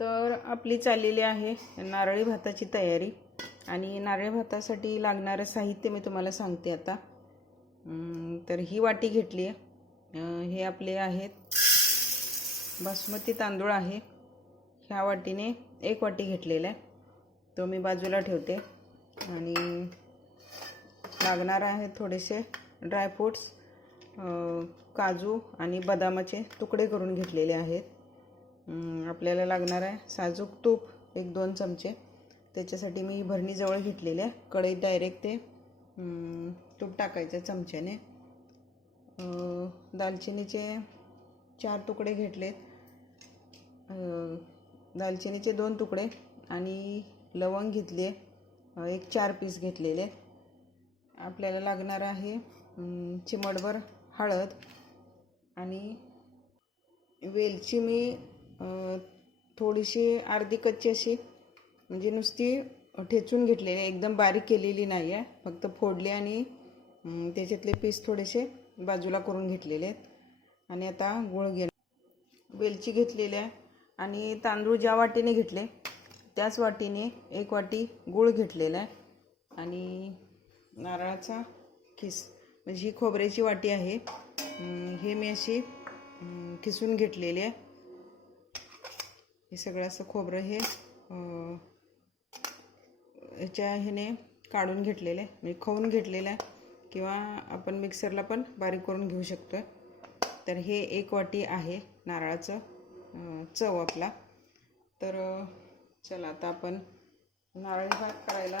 तर आपली चाललेली आहे नारळी भाताची तयारी. आणि नारळी भातासाठी लागणारं साहित्य मी तुम्हाला सांगते आता. तर ही वाटी घेतली आहे. हे आपले आहेत. बासमती तांदूळ आहे. ह्या वाटीने एक वाटी घेतलेला आहे. तो मी बाजूला ठेवते. आणि लागणार आहे थोडेसे ड्रायफ्रूट्स काजू आणि बदामाचे तुकडे करून घेतलेले आहेत. आपल्याला लागणार आहे साजूक तूप एक दोन चमचे. त्याच्यासाठी मी भरणी जवळ आहे. कढईत डायरेक्ट ते तूप टाकायचं चमच्याने. दालचिनीचे चार तुकडे घेतलेत. दालचिनीचे दोन तुकडे आणि लवंग घेतली. आहे एक चार पीस घेतलेले. आपल्याला लागणार आहे अं, चिमटभर हळद आणि वेलची मी थोडीशी अर्धी कच्ची अशी म्हणजे नुसती ठेचून घेतलेली आहे. एकदम बारीक केलेली नाही आहे फक्त फोडली आणि त्याच्यातले पीस थोडेसे बाजूला करून घेतलेले आहेत. आणि आता गुळ घे वेलची घेतलेली आहे आणि तांदूळ ज्या वाटीने घेतले त्याच वाटीने एक वाटी गूळ घेतलेला आहे. आणि नारळाचा खिस म्हणजे ही खोबऱ्याची वाटी आहे. हे मी अशी खिसून घेतलेली आहे. हे सगळं असं खोबरं हे याच्या ह्याने काढून घेतलेलं आहे. म्हणजे खाऊन घेतलेलं आहे. किंवा आपण मिक्सरला पण बारीक करून घेऊ शकतो आहे तर हे एक वाटी आहे नारळाचं चव आपला. तर चला आता आपण नारळी भात करायला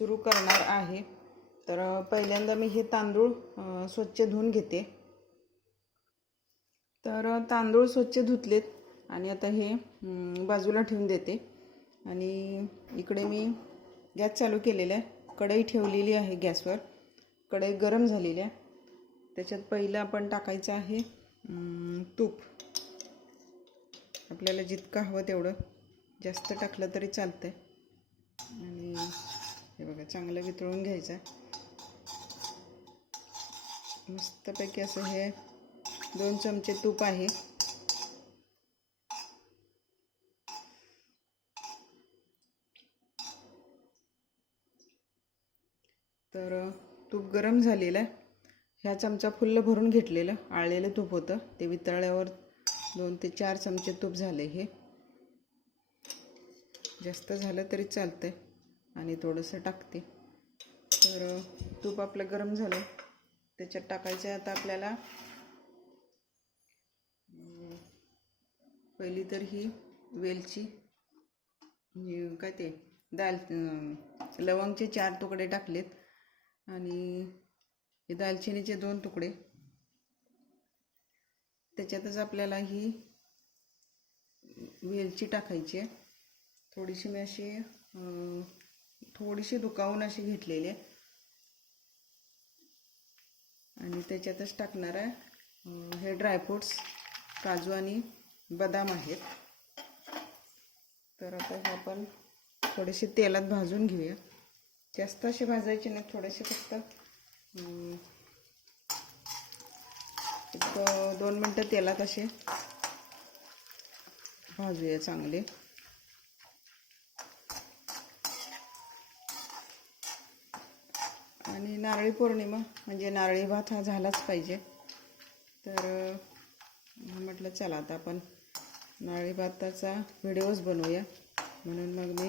सुरू करणार आहे. तर पहिल्यांदा मी हे तांदूळ स्वच्छ धुवून घेते. तर तांदूळ स्वच्छ धुतलेत. आणि आता हे बाजूला ठेवून देते. आणि इकडे मी गॅस चालू केलेला आहे. कढई ठेवलेली आहे गॅसवर. कढई गरम झालेली आहे. त्याच्यात पहिलं आपण टाकायचं आहे तूप. आपल्याला जितकं हवं तेवढं जास्त टाकलं तरी चालतं आहे आणि हे बघा चांगलं वितळून घ्यायचं आहे. मस्तपैकी असं हे दोन चमचे तूप आहे तर तूप गरम झालेलं आहे. ह्या चमचा फुल्ल भरून घेतलेलं आळलेलं तूप होतं. ते वितळल्यावर दोन ते चार चमचे तूप झाले हे. जास्त झालं तरी चालतंय. आणि थोडंसं टाकते. तर तूप आपलं गरम झालं. त्याच्यात टाकायचं आता आपल्याला. पहिली तर ही वेलची काय ते दाल लवंगचे चार तुकडे टाकलेत. आणि हे दालचिनीचे दोन तुकडे. त्याच्यातच आपल्याला ही वेलची टाकायची आहे. थोडीशी मी अशी थोडीशी दुखावून अशी घेतलेली आहे. आणि त्याच्यातच टाकणार आहे हे ड्रायफ्रूट्स काजू आणि बदाम आहेत. तर आता हे आपण थोडेसे तेलात भाजून घेऊया. जास्त असे भाजायचे नाही थोडेसे फक्त एक दोन मिनटं तेलात असे भाजूया चांगले. आणि नारळी पौर्णिमा म्हणजे नारळी भात हा झालाच पाहिजे. तर म्हटलं चला आता आपण नारळी भाताचा व्हिडिओज बनवूया. म्हणून मग मी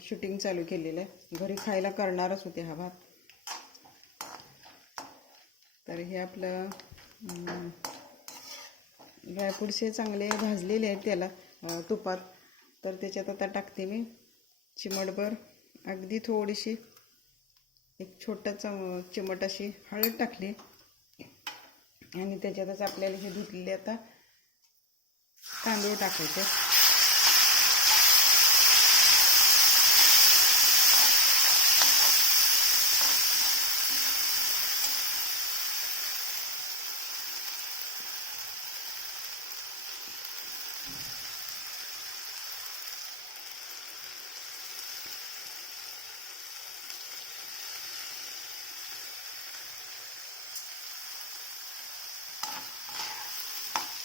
शूटिंग चालू केलेलं आहे. घरी खायला करणारच होते हा भात. तर हे आपलं अं, ड्रायफ्रूट्स हे चांगले भाजलेले आहेत त्याला तुपात. तर त्याच्यात आता टाकते मी चिमटभर. अगदी थोडीशी एक छोटा चम चिमट अशी हळद टाकली. आणि त्याच्यातच आपल्याला हे धुतलेले आता तांदूळ टाकायचे.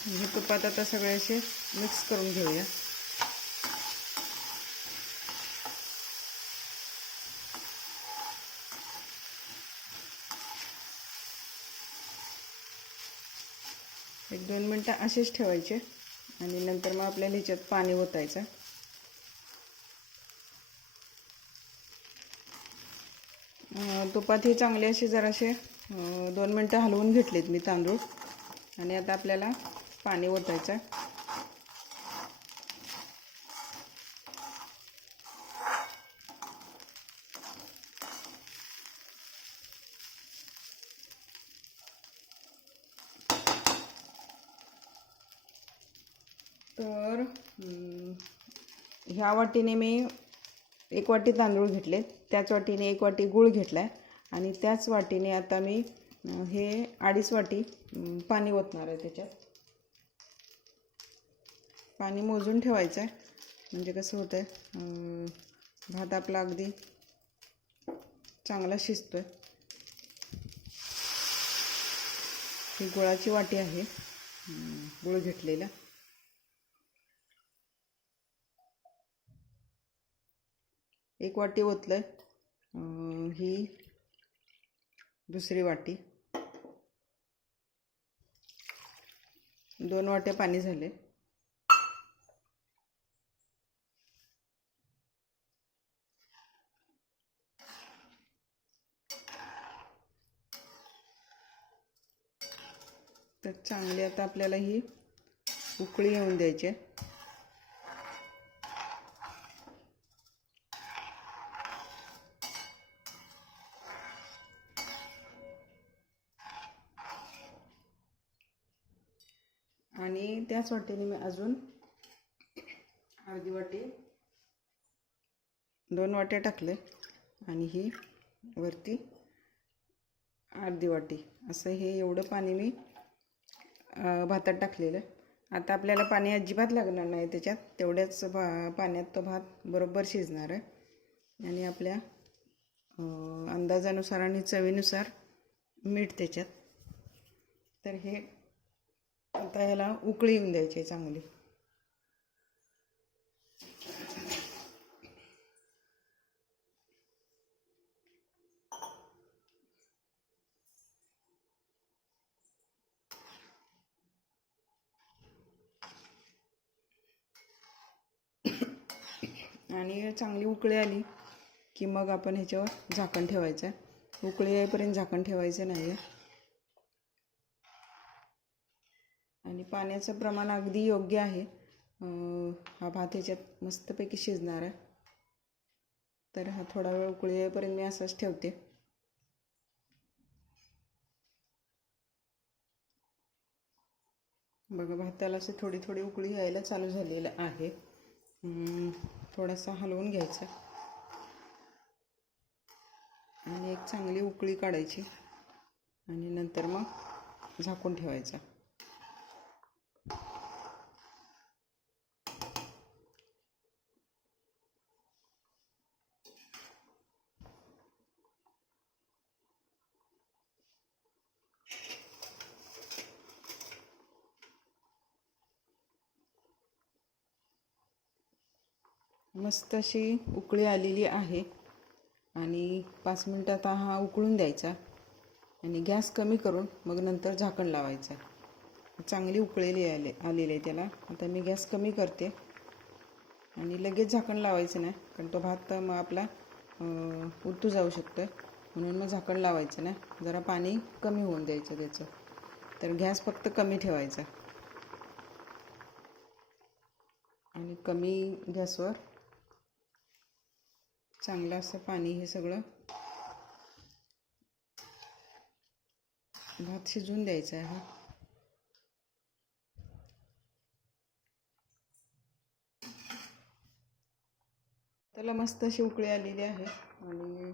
हे तुपात आता सगळे असे मिक्स करून घेऊया. एक दोन मिनटं असेच ठेवायचे आणि नंतर मग आपल्याला ह्याच्यात पाणी ओतायचं. तुपात हे चांगले असे जरासे दोन मिनटं हलवून घेतलेत मी तांदूळ. आणि आता आपल्याला पाणी ओतायचं. तर ह्या वाटीने मी एक वाटी तांदूळ घेतले. त्याच वाटीने एक वाटी गूळ घेतला आहे आणि त्याच वाटीने आता मी हे अडीच वाटी पाणी ओतणार आहे त्याच्यात. पाणी मोजून ठेवायचं आहे म्हणजे कसं होतं आहे भात आपला अगदी चांगला शिजतो आहे ही गुळाची वाटी आहे गुळ घेतलेला. एक वाटी ओतलं आहे ही दुसरी वाटी. दोन वाट्या पाणी झाले. तर चांगली आता आपल्याला ही उकळी येऊन द्यायची आहे. आणि त्याच वाटेने मी अजून अर्धी वाटी दोन वाट्या टाकले आणि ही वरती अर्धी वाटी. असं हे एवढं पाणी मी भातात टाकलेलं आता आपल्याला पाणी अजिबात लागणार नाही त्याच्यात. तेवढ्याच भा पाण्यात तो भात बरोबर शिजणार आहे. आणि आपल्या अंदाजानुसार आणि चवीनुसार मीठ त्याच्यात. तर हे आता ह्याला उकळी येऊन द्यायची आहे चांगली. आणि चांगली उकळी आली की मग आपण ह्याच्यावर झाकण ठेवायचं आहे. उकळी येईपर्यंत झाकण ठेवायचं नाही आहे. आणि पाण्याचं प्रमाण अगदी योग्य आहे. हा भात ह्याच्यात मस्तपैकी शिजणार आहे. तर हा थोडा वेळ उकळी येईपर्यंत मी असंच ठेवते. बघा भाताला असं थोडी थोडी उकळी यायला चालू झालेलं आहे. थोडासा हलवून घ्यायचा. आणि एक चांगली उकळी काढायची. आणि नंतर मग झाकून ठेवायचा. मस्त अशी उकळी आलेली आहे. आणि पाच मिनटात हा उकळून द्यायचा. आणि गॅस कमी करून मग नंतर झाकण लावायचं. चांगली उकळलेली आले आलेली आहे त्याला. आता मी गॅस कमी करते. आणि लगेच झाकण लावायचं नाही कारण तो भात मग आपला उतू जाऊ शकतो म्हणून मग झाकण लावायचं नाही. जरा पाणी कमी होऊन द्यायचं त्याचं. तर गॅस फक्त कमी ठेवायचा. आणि कमी गॅसवर चांगलं असं पाणी हे सगळं भात शिजवून द्यायचा आहे. हा त्याला मस्त अशी उकळी आलेली आहे आणि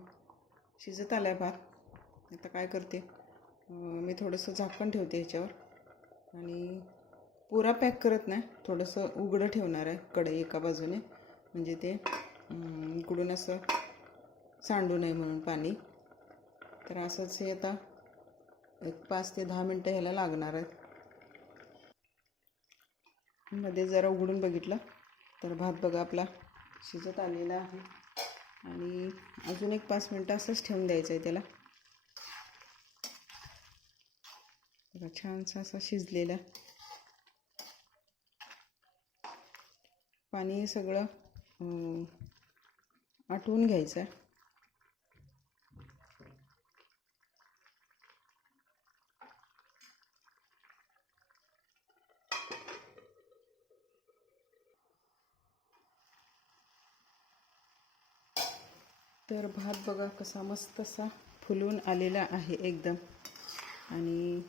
शिजत आला आहे भात. आता काय करते? मी थोडंसं झाकण ठेवते ह्याच्यावर. आणि पुरा पॅक करत नाही थोडंसं उघडं ठेवणार आहे कढई एका बाजूने. म्हणजे ते इकडून असं सांडू नये म्हणून पाणी. तर असंच हे आता एक पाच ते दहा मिनटं ह्याला लागणार आहेत. मध्ये जरा उघडून बघितलं तर भात बघा आपला शिजत आलेला आहे. आणि अजून एक पाच मिनटं असंच ठेवून द्यायचं आहे त्याला. बघा छानसा असा शिजलेला. पाणी सगळं आटवून घ्यायचं आहे तर भात बघा कसा मस्त असा फुलून आलेला आहे एकदम. आणि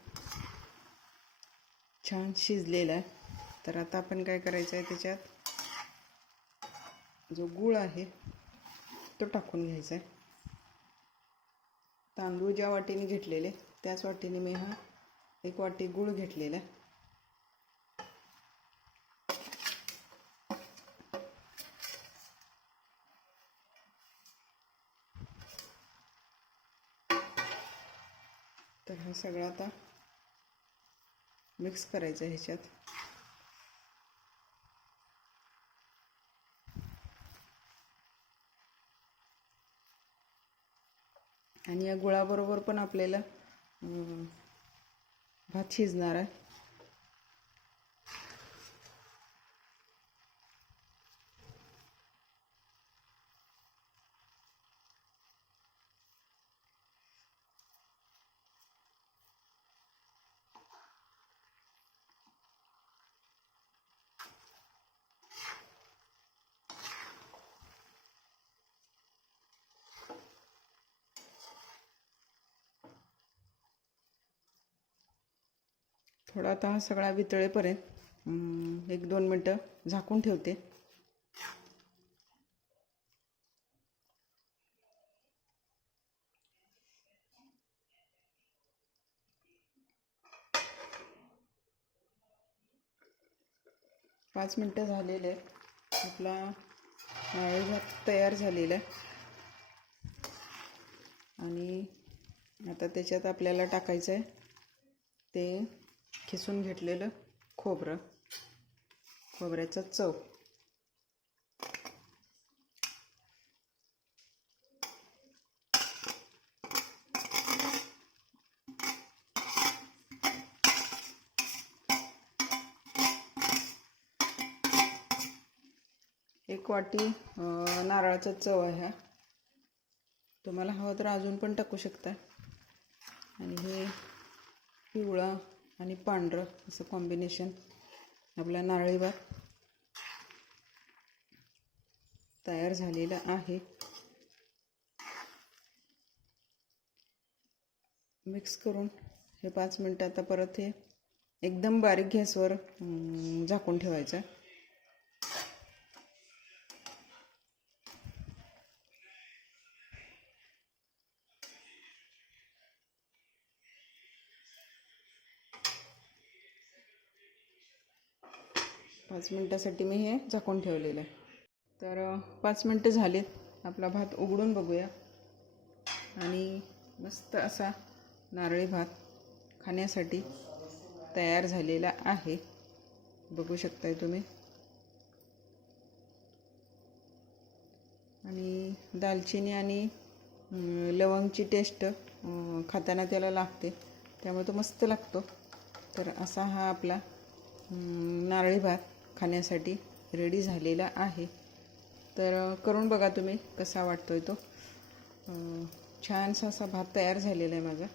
छान शिजलेला आहे. तर आता आपण काय करायचं आहे त्याच्यात? जो गूळ आहे तो टाकून घ्यायचा आहे तांदूळ ज्या वाटीने घेतलेले त्याच वाटीने मी हा एक वाटी गूळ घेतलेला. आहे तर हा सगळा आता मिक्स करायचं आहे ह्याच्यात आणि या गुळाबरोबर पण आपल्याला भात शिजणार आहे. थोडा आता हा सगळा वितळेपर्यंत एक दोन मिनटं झाकून ठेवते. पाच मिनटं झालेले आहेत. आपला नारळी भात तयार झालेला आहे. आणि आता त्याच्यात आपल्याला टाकायचं आहे ते खिसून घेतलेलं खोबरं. खोबऱ्याचा चव. एक वाटी नारळाचा चव आहे हा. तुम्हाला हवं तर अजून पण टाकू शकता. आणि हे पिवळा आणि पांढरं असं कॉम्बिनेशन आपला नारळी भात तयार झालेला आहे. मिक्स करून हे पाच मिनटं आता परत हे एकदम बारीक गॅसवर झाकून ठेवायचं. पाच मिनटासाठी मी हे झाकून ठेवलेलं आहे. तर पाच मिनटं झालीत. आपला भात उघडून बघूया. आणि मस्त असा नारळी भात खाण्यासाठी तयार झालेला आहे. बघू शकताय तुम्ही. आणि दालचिनी आणि लवंगची टेस्ट खाताना त्याला लागते. त्यामुळे तो मस्त लागतो. तर असा हा आपला नारळी भात खाण्यासाठी रेडी झालेला आहे. तर करून बघा तुम्ही कसा वाटतो आहे तो छानसा असा भात तयार झालेला आहे माझा.